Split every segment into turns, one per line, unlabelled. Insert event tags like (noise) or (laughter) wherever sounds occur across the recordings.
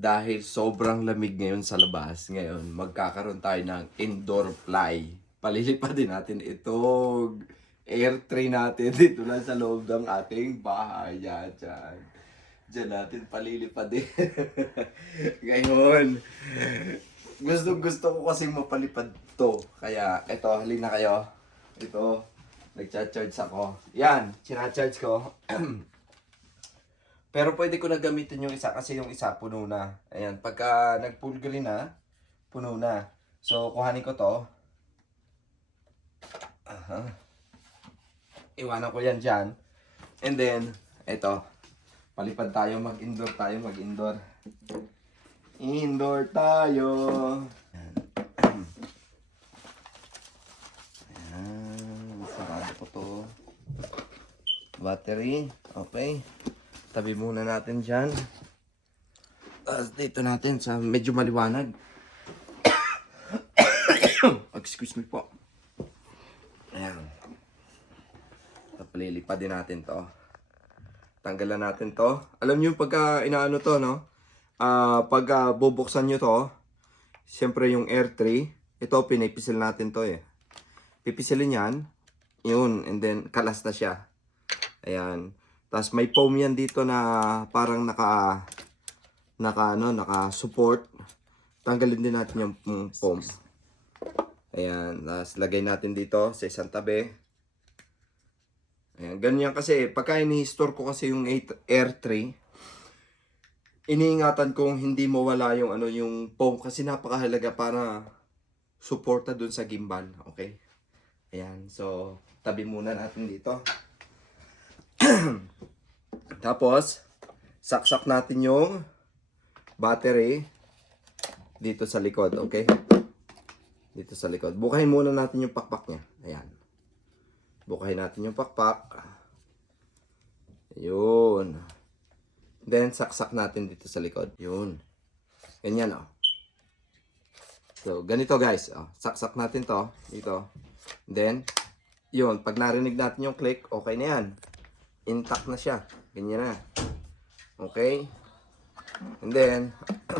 dahil sobrang lamig ngayon sa labas, ngayon magkakaroon tayo ng indoor fly. Palilipad din natin itong air tray natin dito lang sa loob ng ating bahay. Yan, dyan. Natin palilipad din. (laughs) ngayon, gusto gusto ko kasi mapalipad to. Kaya, eto, halina kayo. Ito, nagcha-charge ako. Yan, sinacharge ko. (clears throat) Pero pwede ko na gamitin yung isa kasi yung isa puno na. Ayan, pagka nag-full green na, puno na. So, kuhanin ko to. Aha. Iwanan ko yan dyan. And then, eto. Palipad tayo, mag-indoor tayo, mag-indoor. Indoor tayo. Ayan, sarado ko to. Battery, okay. Tabi muna natin dyan. Tapos dito natin sa medyo maliwanag. (coughs) Excuse me po. Ayan. Tapalilipad din natin to. Tanggalan natin to. Alam niyo pagka inaano to, no? Ah, pagka bubuksan niyo to, siyempre yung air tray, ito pinipisil natin to eh. Pipisilin yan, yun, and then kalas na siya. Ayan. Tapos may foam yan dito na parang naka naka ano, naka support. Tanggalin din natin yung mm, foam. Ayan, tapos lagay natin dito sa isang tabi. Ayan, ganyan kasi pagka ini-store ko kasi yung air tray, iniingatan kong hindi mawala yung ano yung foam kasi napakahalaga para suporta dun sa gimbal, okay? Ayan, so tabi muna natin dito. (clears throat) Tapos, saksak natin yung battery dito sa likod, okay? Dito sa likod. Bukahin muna natin yung pakpak niya. Ayan. Bukahin natin yung pakpak. Ayun. Then, saksak natin dito sa likod. Yun. Ganyan, oh. So, ganito guys. Oh, saksak natin to. Dito. Then, yun. Pag narinig natin yung click, okay na yan. Intact na siya. Ganyan na. Okay? And then, (clears throat)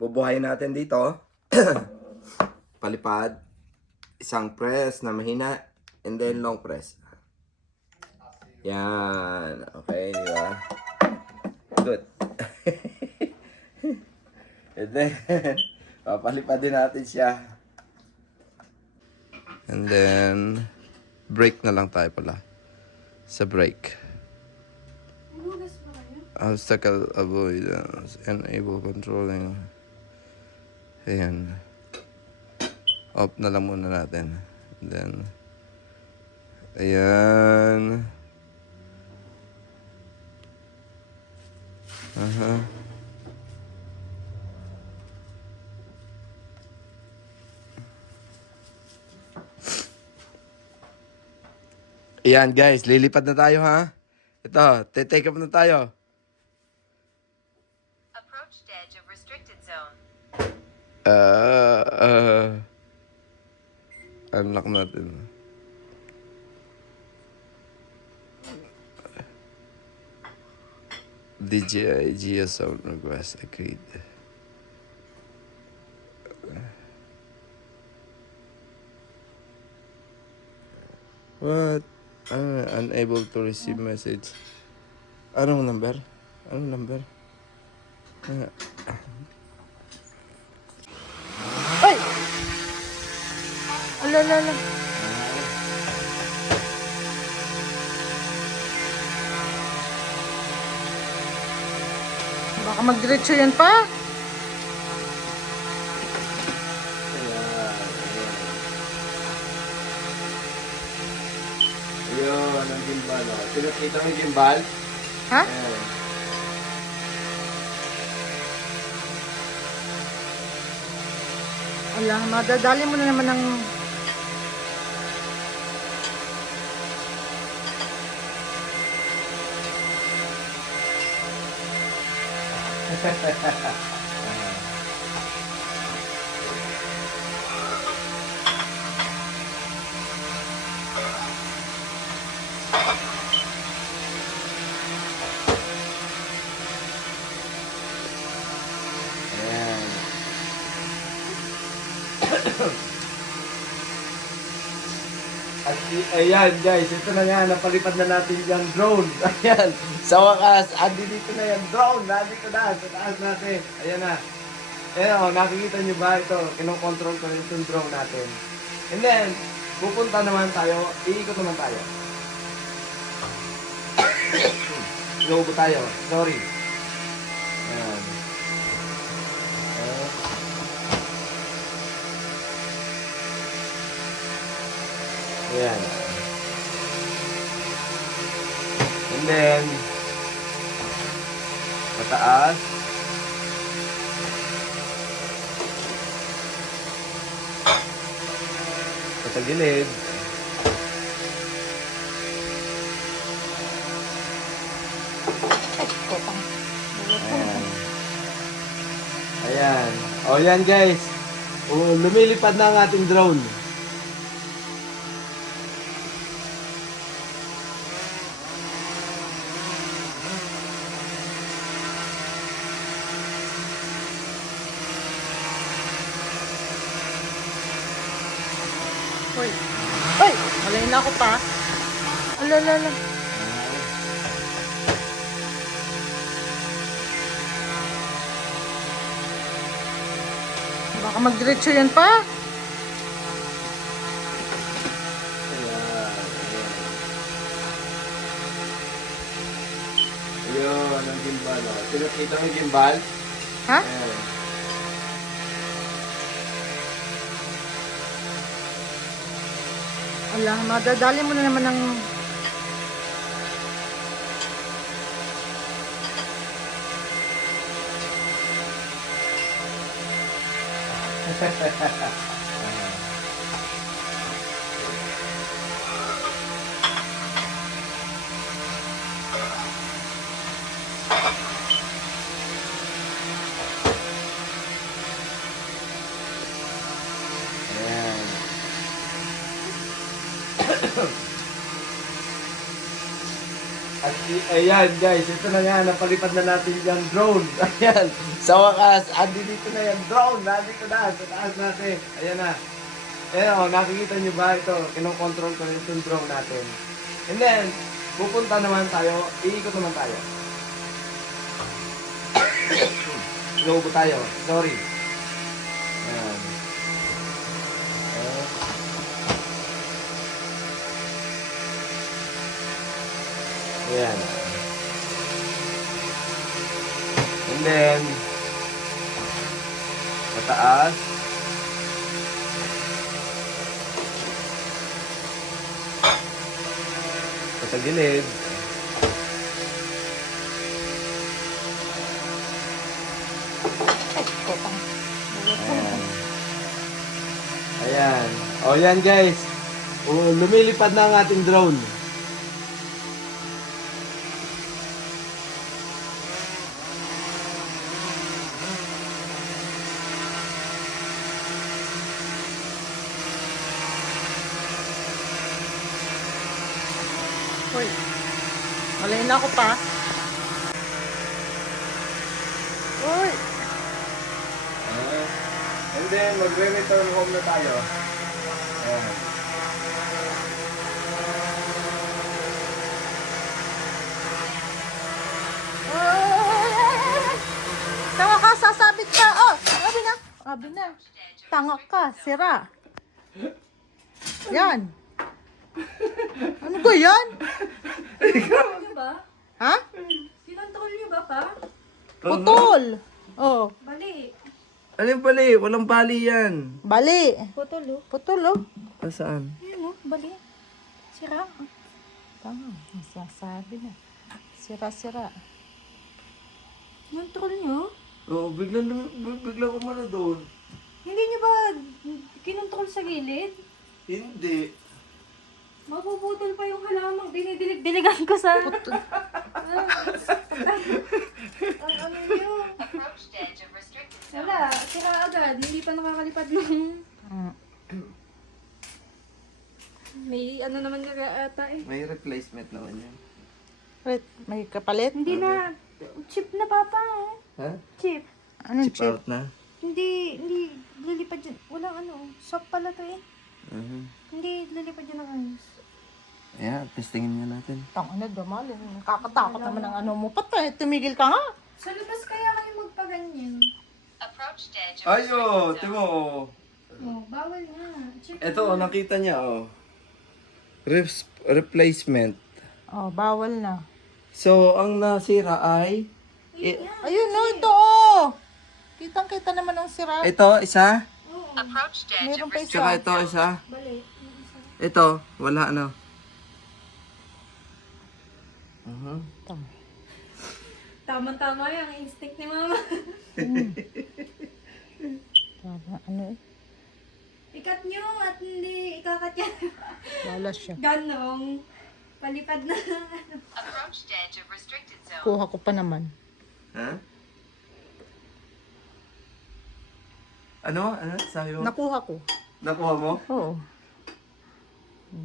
bubuhayin natin dito. (clears throat) Palipad. Isang press na mahina. And then, long press. Yan. Okay, di ba? Good. (laughs) And then, (laughs) papalipad din natin siya. And then, break na lang tayo pala. Sa break. Obstacle avoidance. Enable controlling. Ayan. Off na lang muna natin. Then, ayan. Aha. Ayan guys, lilipad na tayo ha. Ito, te-take up na tayo.
Approached edge of restricted zone.
Uh, uh, unlock natin. DJI Geo Sound Request agreed. What? Ah, unable to receive message. Anong number? Anong number? Ah,
Ay! Ala, ala, ala. Baka magdiretso yan pa.
Pinakita mo yung gimbal?
Ha?
Ayan.
Wala, madadali mo na naman ng...
Ha, ha, ha, ha. At ayan guys, ito na nga, napalipad na natin yung drone. (laughs) Ayan, sa wakas, andi dito na yung drone. Nandito na, sa taas natin. Ayan na. Ayan o, nakikita nyo ba ito? Kinokontrol ko rin itong drone natin. And then, pupunta naman tayo, iikot naman tayo. (coughs) Inuubo tayo, sorry. Ayan. And then, pataas. Sa gilid. Ayan. Ayan. O yan guys. O, lumilipad na ang ating drone.
Uy. Uy! Malayin na ako pa. Ala, ala, ala. Baka magdiretso yan pa.
Ayun, ang gimbal. Oh. Tinakita mo yung gimbal?
Ha?
Ayan.
Ala, madadali mo na naman ng...
Ayan. (laughs) At ayan guys, ito na nga, napalipad na natin yung drone. (laughs) Ayan, sa wakas, andi dito na yung drone. Nandito na, sa taas natin. Ayan na. Ayan o, nakikita nyo ba ito? Kinokontrol ko rin itong drone natin. And then, pupunta naman tayo, iikot naman tayo. (coughs) Inuubo tayo, sorry. Ayan. And then, pataas. Sa gilid. Ayan. Ayan. O yan guys. O, lumilipad na ang ating drone.
Uy. Malayin na ako pa. Uy.
Ah, and then, magre-return home na tayo. Ayan.
Tanga ka, sasabit ka. Oh, sabi na. Sabi na. Tanga ka, sira. Yan. Ano ba yan?
Ano ba?
Ha?
Kinontrol niyo ba pa?
Putol. Oh,
Bali.
Ano yung bali? Walang bali yan.
bali.
Putol oh.
Putol, oh.
Ah, saan?
Ayun oh, bali. Sira.
Tanga, sasabi na. Sira-sira.
Kinontrol niyo?
Oo, bigla, bigla ko mano doon.
Hindi niyo ba kinontrol sa gilid?
Hindi.
Mapuputol pa yung halamang dinidilig-diligan ko sa... Ang ano. Wala, sira agad. Hindi pa nakakalipad ng...
Mm.
May ano naman nga ata eh.
May replacement naman yan.
Wait, may kapalit?
Hindi na... Chip na papa eh.
Ha?
Chip.
Anong
Chip
chip?
out na.
Hindi, hindi lilipad dyan. Walang ano. Soft pala to eh.
Mhm.
Hindi lilipad dyan ng ayos.
Ayan, testingin nga natin.
Tang ano, dumal. Nakakatakot naman ang ano mo. Patay, tumigil ka nga.
Sa labas kaya kayo magpaganyan.
Approach edge of
Ay, oh,
bawal nga. Check
Ito, oh, nakita niya, oh. Res- replacement.
Oh, bawal na.
So, ang nasira ay...
Ayun, no, ito, oh. Kitang-kita naman ang sira.
ito, isa.
Approach the edge
Meron
of
pa isa.
Tsaka ito, isa. Ito, wala, ano. Mhm.
Tama-tama yung instinct ni mama.
Tama, ano eh.
Ikat nyo at hindi ikakat yan.
Wala siya.
Ganong. Palipad na.
Approach the edge of restricted zone.
Kuha ko pa naman.
Ha? Ano? Ano? Sabi mo?
Nakuha ko.
Nakuha mo?
Oo.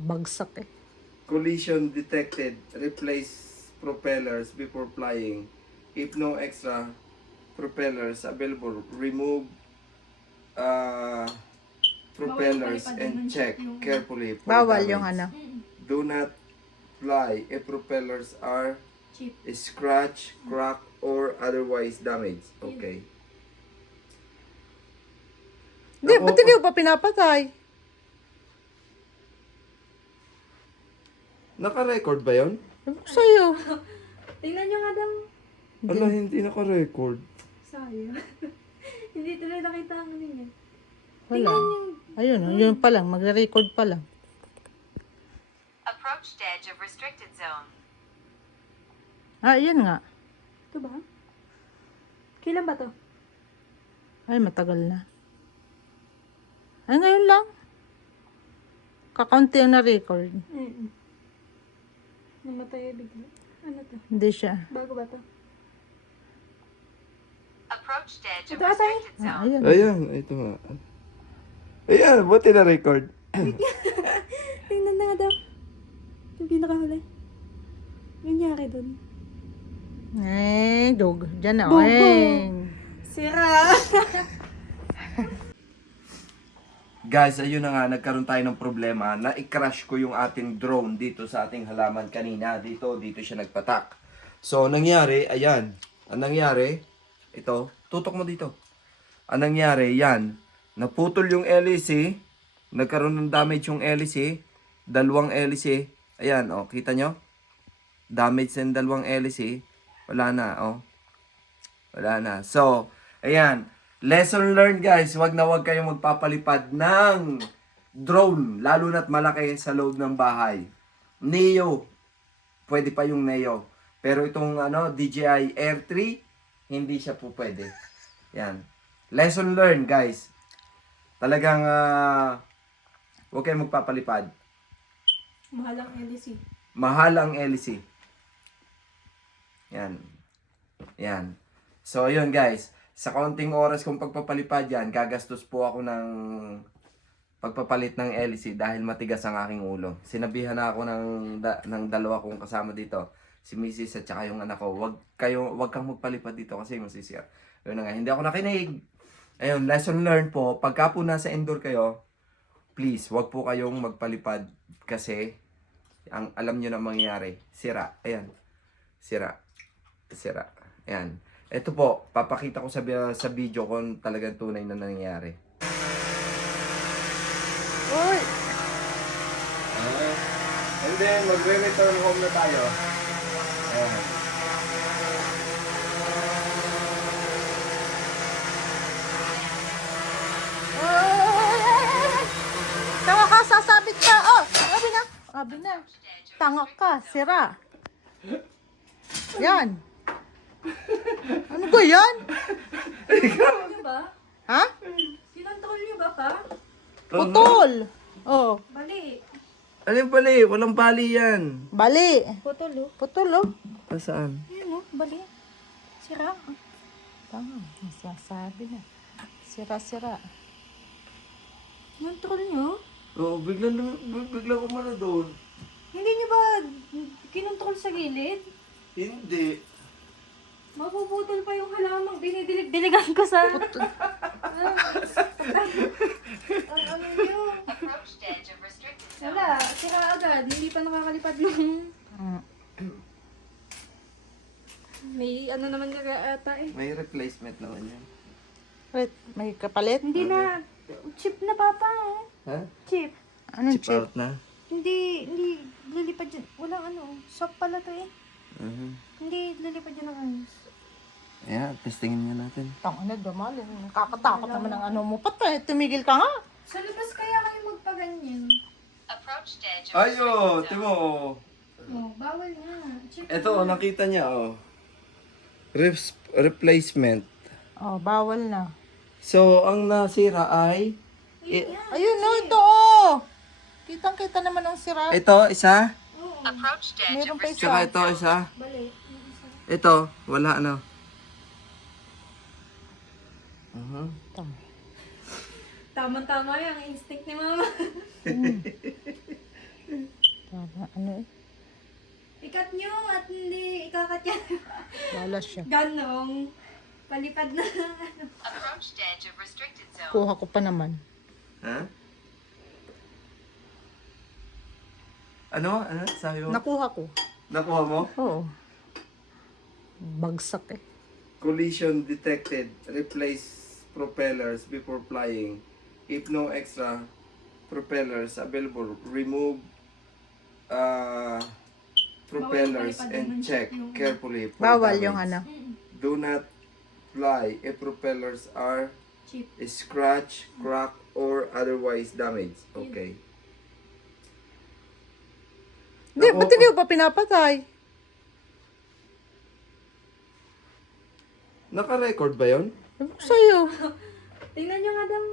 Bagsak eh.
Collision detected. Replace propellers before flying. If no extra propellers available, remove uh, propellers and check carefully for
Bawal
damage.
yung ano.
Do not fly if propellers are scratch, crack, or otherwise damaged. Okay.
Hindi, ba't hindi pa pinapatay?
Naka-record ba yun?
Sa'yo.
Tingnan nyo nga daw.
Ala, hindi naka-record.
Sayang. (laughs) hindi tuloy nakita ang ano niya.
Wala. Ayun, oh, yun pa lang. Magre-record pa lang.
Approach the edge of restricted zone.
Ah, yun nga.
Ito ba? Kailan ba to?
Ay, matagal na. Ay, ngayon lang. Kakaunti ang na-record.
Mm Namatay bigla. Ano to?
Hindi siya.
Bago ba to?
Approach of
Ito ata
restricted
Ah,
zone.
ayun.
Ayan, ito nga. Ayan, buti na-record. (laughs)
Tingnan na nga daw. Yung pinakahuli. Nangyari dun.
Eh, dog. Diyan na.
Bobo.
Eh.
Sira! (laughs)
Guys, ayun na nga, nagkaroon tayo ng problema na i-crash ko yung ating drone dito sa ating halaman kanina. Dito, dito siya nagpatak. So, nangyari, ayan. Ang nangyari, ito, tutok mo dito. Ang nangyari, yan. Naputol yung LEC. Nagkaroon ng damage yung LEC. Dalawang LEC. Ayan, oh, kita nyo? Damage ng dalawang LEC. Wala na, oh. Wala na. So, ayan. Lesson learned guys, wag na wag kayong magpapalipad ng drone, lalo na't malaki sa loob ng bahay. Neo, pwede pa yung Neo. Pero itong ano, DJI Air 3, hindi siya po pwede. Yan. Lesson learned guys. Talagang ah, wag kayong magpapalipad.
Mahal ang LC.
Mahal ang LC. Yan. Yan. So, yun guys. Sa kaunting oras kong pagpapalipad yan, gagastos po ako ng pagpapalit ng LC dahil matigas ang aking ulo. Sinabihan na ako ng, da- ng dalawa kong kasama dito. Si Mrs. at saka yung anak ko. Wag, kayo, wag kang magpalipad dito kasi masisira. Yun na nga. Hindi ako nakinig. Ayun, lesson learned po. Pagka po nasa indoor kayo, please, wag po kayong magpalipad kasi ang alam nyo na mangyayari, sira. Ayan. Sira. Sira. Ayan. Ito po, papakita ko sa, sa video kung talagang tunay na nangyayari.
Uy!
and then, magre-return home na tayo. Ayan.
Tanga ka, sasabit ka. Oh, sabi na. Sabi na. Tanga ka, sira. Yan. Ano ba yan?
Ano ba?
Ha?
Kinontrol niyo ba pa?
Putol. Oh,
Bali.
Ano yung bali? Walang bali yan.
bali.
Putol oh.
Putol, oh.
Ah, Saan?
Ayun oh, bali. Sira.
Tanga, masasabi na. Sira-sira.
Kinontrol niyo?
Oo, bigla, bigla ko doon.
Hindi niyo ba kinontrol sa gilid?
Hindi.
Mapuputol pa yung halamang dinidilig-diligan ko sa... (laughs) Ang ano yun? Wala, sira agad. Hindi pa nakakalipad ng...
Mm.
May ano naman ka ata eh.
May replacement naman yan.
Wait, may kapalit?
Hindi na, chip na papa eh.
Ha?
Chip.
Anong
Chip
chip?
out na.
Hindi, hindi lalipad dyan. Walang ano, soft pala to eh.
Mhm.
Hindi lalipad dyan ng ayos.
Yeah, testingin nga natin.
Tang ano, dumalin. Nakakatakot naman ang ano mo. Patay, tumigil ka nga.
Sa labas kaya kayo magpaganyan?
Approached edge of
Ayo, timo.
Oh, bawal nga. Chip
Ito, oh, nakita niya, oh. Res- replacement.
Oh, bawal na.
So, ang nasira ay... i-
Ayun, no, ito, oh. Kitang-kita naman ang sira.
ito, isa.
Approached edge
Meron
of
pa isa.
Tsaka ito, isa.
Bali.
Ito, wala na. Mhm.
Tama.
Tama-tama yung instinct ni mama.
Tama, ano eh.
Ikat nyo at hindi ikakat yan.
Wala siya.
Ganong. Palipad na.
Approached edge of restricted zone.
Kuha ko pa naman.
Ha? Ano? Ano? Sabi mo?
Nakuha ko.
Nakuha mo?
Oo. Bagsak eh.
Collision detected. Replace propellers before flying. If no extra propellers available, remove uh, propellers and check
yung-
carefully for
Bawal
damage.
yung ano.
Do not fly if propellers are scratch, crack, or otherwise damaged. Okay.
Hindi, ba't hindi ko pa pinapatay?
Naka-record ba yon?
Sabi ko sa'yo. (laughs)
Tingnan nyo nga daw.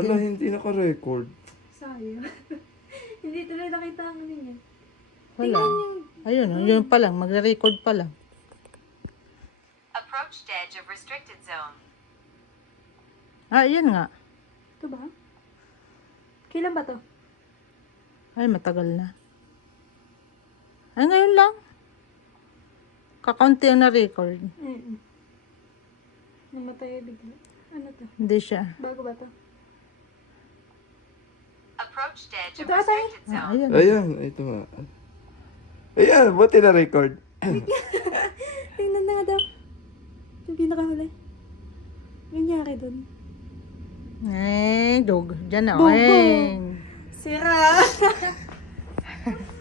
Ala, hindi naka-record.
Sayang. (laughs) hindi tuloy nakita ang ano niya.
Wala. Ayun, oh, yun pa lang. Magre-record pa lang.
Approached edge of restricted zone.
Ah, yun nga.
Ito ba? Kailan ba to?
Ay, matagal na. Ay, ngayon lang. Kakaunti ang na-record.
Mm Namatay bigla. Ano to?
Hindi siya.
Bago ba to?
Approached edge of
Ito ata
restricted
Ah,
zone.
ayun.
Ayan, ito nga. Ayan, buti na-record. (laughs)
Tingnan na nga daw. Yung pinakahuli. Nangyari dun.
Eh, dog. Diyan na.
Bong,
Eh.
Sira! (laughs)